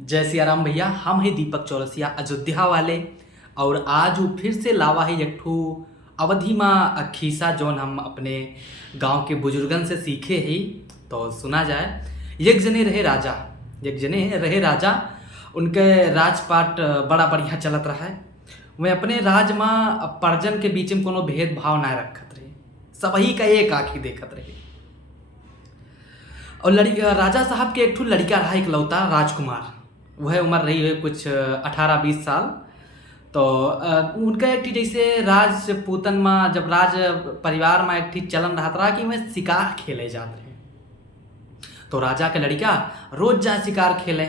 जय सिया राम भैया। हम हैं दीपक चौरसिया अयोध्या वाले। और आज वो फिर से लावा है एक ठो अवधि माँ खीसा जौन हम अपने गांव के बुजुर्गन से सीखे ही। तो सुना जाए। एक जने रहे राजा। उनके राजपाट बड़ा बढ़िया चलत रहा है। वह अपने राज माँ परजन के बीच में कोनो भेदभाव ना रखत रहे, सबही का एक आँखी देखत रहे। और राजा साहब के एक ठो लड़का रहा इकलौता राजकुमार। वह उम्र रही है कुछ 18-20 साल। तो उनका एक ठी जैसे राजपूतन में जब राज परिवार में एक ठी चलन रहा कि वह शिकार खेले जाते रहे। तो राजा के लड़का रोज जाए शिकार खेले,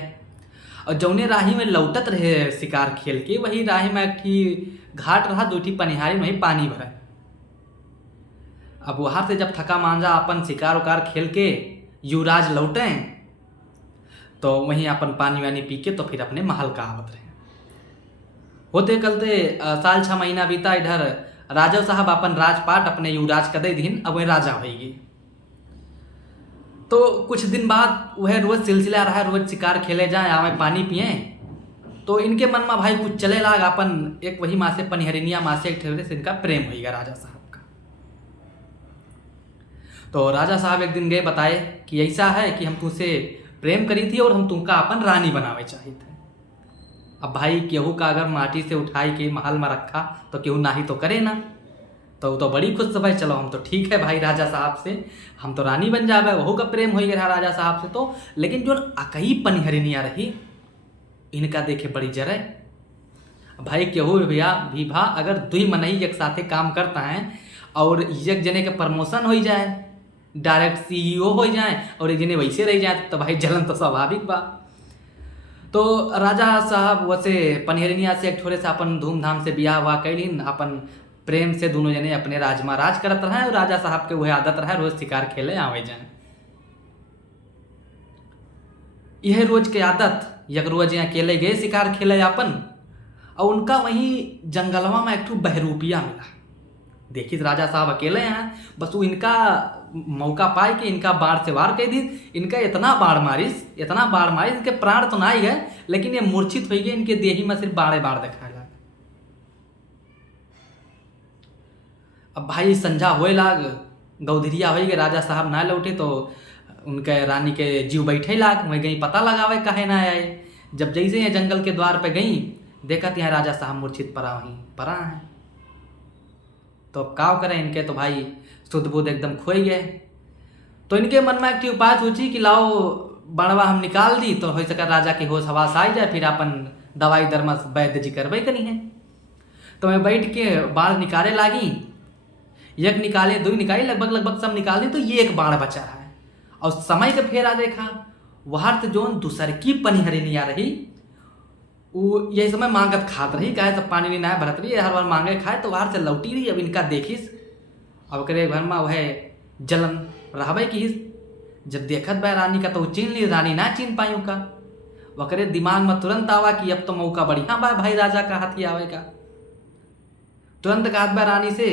और जौने राही में लौटत रहे शिकार खेल के, वही राही में एक ठी घाट रहा, दो ठी पनिहारी में पानी भरे। अब वहां से जब थका मांजा अपन शिकार उकार खेल के युवराज लौटे, तो वहीं अपन पानी वानी पी के तो फिर अपने महल का आवत रहे। होते कलते साल 6 महीना बीता। इधर राजा साहब अपन राजपाट अपने युवराज का दे दिन, अब वह राजा होगी। तो कुछ दिन बाद वह रोज सिलसिला रहा, रोज शिकार खेले जाए, आवे पानी पिए। तो इनके मन में भाई कुछ चले लाग, अपन एक वही माँ से पनिहरिनिया माँ से एक ठेरे से इनका प्रेम होगा राजा साहब का। तो राजा साहब एक दिन गए बताए कि ऐसा है कि हम तुमसे प्रेम करी थी और हम तुमका अपन रानी बनावे चाहिए थे। अब भाई केहू का अगर माटी से उठाई के महल में रखा तो केहू नाही तो करे ना। तो वो तो बड़ी खुश भाई, चलो हम तो ठीक है भाई, राजा साहब से हम तो रानी बन जावे। वहू का प्रेम हो गया राजा साहब से। तो लेकिन जो अकई पनिहरिनिया रही, इनका देखे बड़ी जरे। भाई केहू भैया भी भा अगर दुई मनई एक साथे काम करता है और एक जने का प्रमोशन हो जाए, डायरेक्ट सीईओ हो जाए, और एक जने वैसे रह जाए, तो भाई जलन तो स्वाभाविक बा। तो राजा साहब वैसे पनिहरिनिया से एक थोड़े से अपन धूमधाम से बियाह हुआ कैलिन। अपन प्रेम से दोनों जने अपने राज में राज करत रहे, और राजा साहब के वह आदत रहा रोज शिकार खेले आवे जाए। यह रोज के आदत एक रोज अकेले गए शिकार खेले अपन, और उनका वहीं जंगलवा में एक ठो बहरूपिया मिला। देखिए राजा साहब अकेले हैं, बस वो इनका मौका पाए कि इनका बाढ़ से वार कह दी। इनका इतना बाढ़ मारिस इनके प्राण तो ना ही गए, लेकिन ये मूर्छित हो गए। इनके देही में सिर्फ बाढ़ दिखाए लाग। अब भाई संझा होए लाग, गौधरिया हो गए, राजा साहब ना लौटे। तो उनके रानी के जीव बैठे लाग, वही गई पता लगावे काहे ना आए। जब जैसे ये जंगल के द्वार पे गई, देखा यहाँ राजा साहब मूर्छित परा है। तो काव करें इनके, तो भाई शुद्ध बुद्ध एकदम खोई गए। तो इनके मन में एक उपाय सोची कि लाओ बड़वा हम निकाल दी, तो हो सका राजा के होश हवास आ जाए, फिर अपन दवाई दरमस वैद्य जी करवे करी है। तो मैं बैठ के बाढ़ निकाले लागी। एक निकाले, दो निकाली, लगभग सब निकाल दी। तो ये एक बाढ़ बचा है। और समय का फेरा देखा, वहां से जो दूसर की पनिहरिनिया रही, वो यही समय मांगत खात रही, कहे सब पानी नहीं भरत रही, हर बार मांगे खाए। तो वहां से लौटी रही। अब इनका देखिस, अब करे घर में वह जलन रहबे की। जब देखत बा रानी का, तो चीन ली, रानी ना चीन पाई का। वकरे दिमाग में तुरंत आवा कि अब तो मौका बढ़िया बा भाई राजा का हाथी आवे का। तुरंत कहत बा रानी से,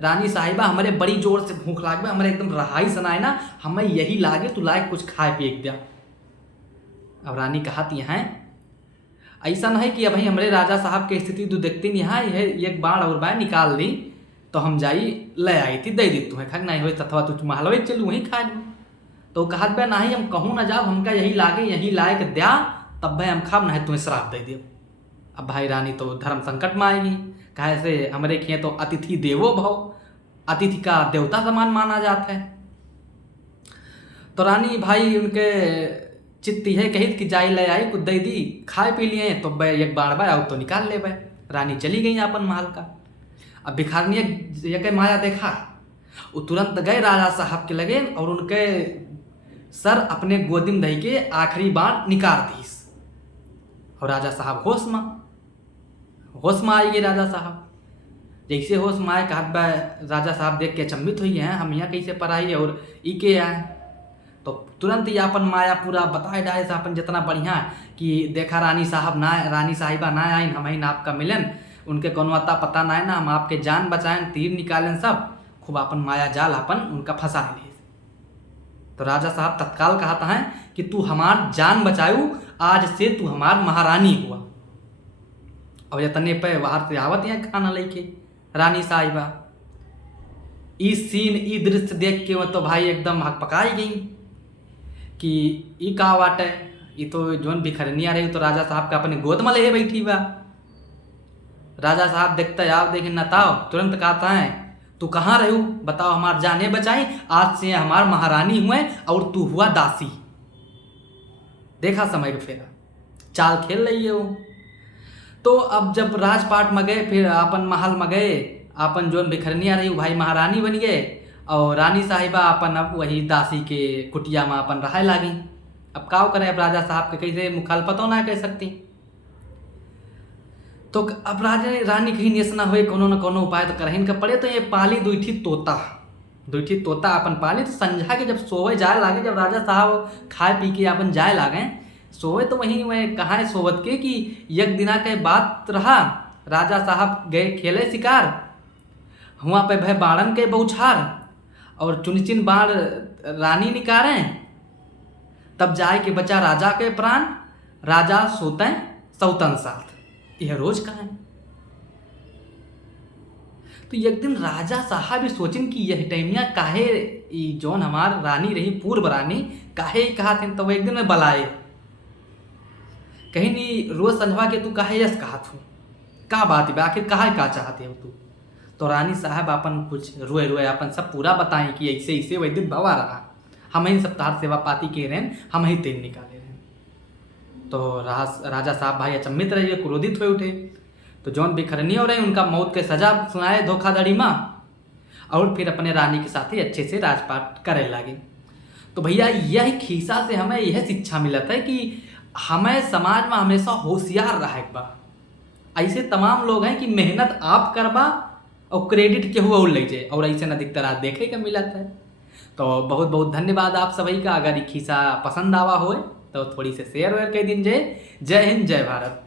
रानी साहिबा हमारे बड़ी जोर से भूख लाग बा, हमारे एकदम रहाई सनाए ना, हमें यही लागे तू लायक कुछ खाए पिए दिया। अब रानी कहती हैं ऐसा नहीं कि अब हमारे राजा साहब की स्थिति तू देखती नहीं, हाँ यह एक बाढ़ और बाय निकाल दी तो हम जाई ले आई थी, दे दी तुम्हें खा नहीं हो, तथवा तू महलवे चलू वहीं खा लू। तो कहत बे नहीं, हम कहूँ ना जाओ, हमका यही लागे, यही लायक द्या, तब भाई हम खाब, नहीं तुम्हें श्राप दे दियो। अब भाई रानी तो धर्म संकट में आएगी, कहे से हमारे खिए तो अतिथि देवो भव, अतिथि का देवता समान माना जाता है। तो रानी भाई उनके चित्ती है कही कि जाई ले आई, कुछ दे दी, खाए पी लिए, तो बे एक बार बा तो निकाल ले बे। रानी चली गई अपन महल का। अब भिखारनी एक माया देखा, वो तुरंत गए राजा साहब के लगे, और उनके सर अपने गोदी में दही के आखिरी बार निकाल दी। और राजा साहब होश में आई गए। राजा साहब जैसे होश में आए, कहत बा राजा साहब देख के अचंभित हुई हैं, हम यहाँ कैसे पराई और ई के आए। तो तुरंत ही अपन माया पूरा बताए डाले से अपन जितना बढ़िया कि देखा रानी साहिबा ना आइन, हम ही आपका मिलन, उनके कोनो अता पता ना है ना, हम आपके जान बचाएं, तीर निकालें, सब खूब अपन माया जाल अपन उनका फंसा ले। तो राजा साहब तत्काल कहता है कि तू हमार जान बचाऊ, आज से तू हमार महारानी हुआ। और इतने पे बाहर से आवत यहाँ खाना लेके रानी साहिबा। ई सीन ई दृश्य देख के वो तो भाई एकदम हकपकाई गई कि ई का बाटे, ये तो जोन भिखरनिया रही तो राजा साहब का अपने गोद में ले बैठी बा। राजा साहब देखते आप देखे नताओ तुरंत कहता है तू कहाँ रहू बताओ, हमार जाने बचाई, आज से हमार महारानी हुए और तू हुआ दासी। देखा समय का फेरा, चाल खेल रही है वो। तो अब जब राजपाट में गए, फिर अपन महल में गए, अपन जोन भिखरनिया रही भाई महारानी बन गए और रानी साहिबा अपन अब वही दासी के कुटिया में अपन रहे लागी। अब का करे, अब राजा साहब के कैसे मुखालफतों ना कह सकती। तो अब राजा रानी कहीं नियस ना हुए, कोनो न कोनो उपाय तो करहिन का पड़े। तो ये पाली दुईठी तोता अपन पाली। तो संझा के जब सोवे जाए लागे, जब राजा साहब खाए पी के अपन जाए लागे सोवे, तो वहीं वह कहा है सोवत के कि एक दिना के बात रहा, राजा साहब गए खेले शिकार, वहाँ पे भय बाड़न के बौछार और चुनचिन बाण रानी निकारे, तब जाए के बचा राजा के प्राण, राजा सोते सौतन साथ। यह रोज का है। तो एक दिन राजा साहब भी सोचिन कि यह टाइमिया काहे जौन हमार रानी रही पूर्व रानी काहे कहा थे। तो एक दिन में बलाए कहीं नहीं, रोज संझवा के तू काहे यस कहा थू, का बात है आखिर कहा का चाहते हो तू। तो रानी साहब अपन कुछ रोए रोए अपन सब पूरा बताएं कि ऐसे ऐसे वही दिन बवा रहा, हम ही सप्ताह सेवा पाती के रहें, हम ही तेल निकाले रहें। तो राजा साहब भाई अचंभित रहे, क्रोधित हुए उठे। तो जौन भिखरनी हो रहे उनका मौत के सजा सुनाए धोखाधड़ी माँ, और फिर अपने रानी के साथ ही अच्छे से राजपाट करे लगे। तो भैया यह खीसा से हमें यह शिक्षा मिलता है कि हमें समाज में हमेशा होशियार रहे बा। ऐसे तमाम लोग हैं कि मेहनत आप करबा और क्रेडिट केहू और ले जाए, और ऐसे न दिखता रहा देखे का मिलता है। तो बहुत बहुत धन्यवाद आप सभी का। अगर ये खीसा पसंद आवा हो तो थोड़ी से शेयर वेयर कर दीजिए। जय हिंद, जय भारत।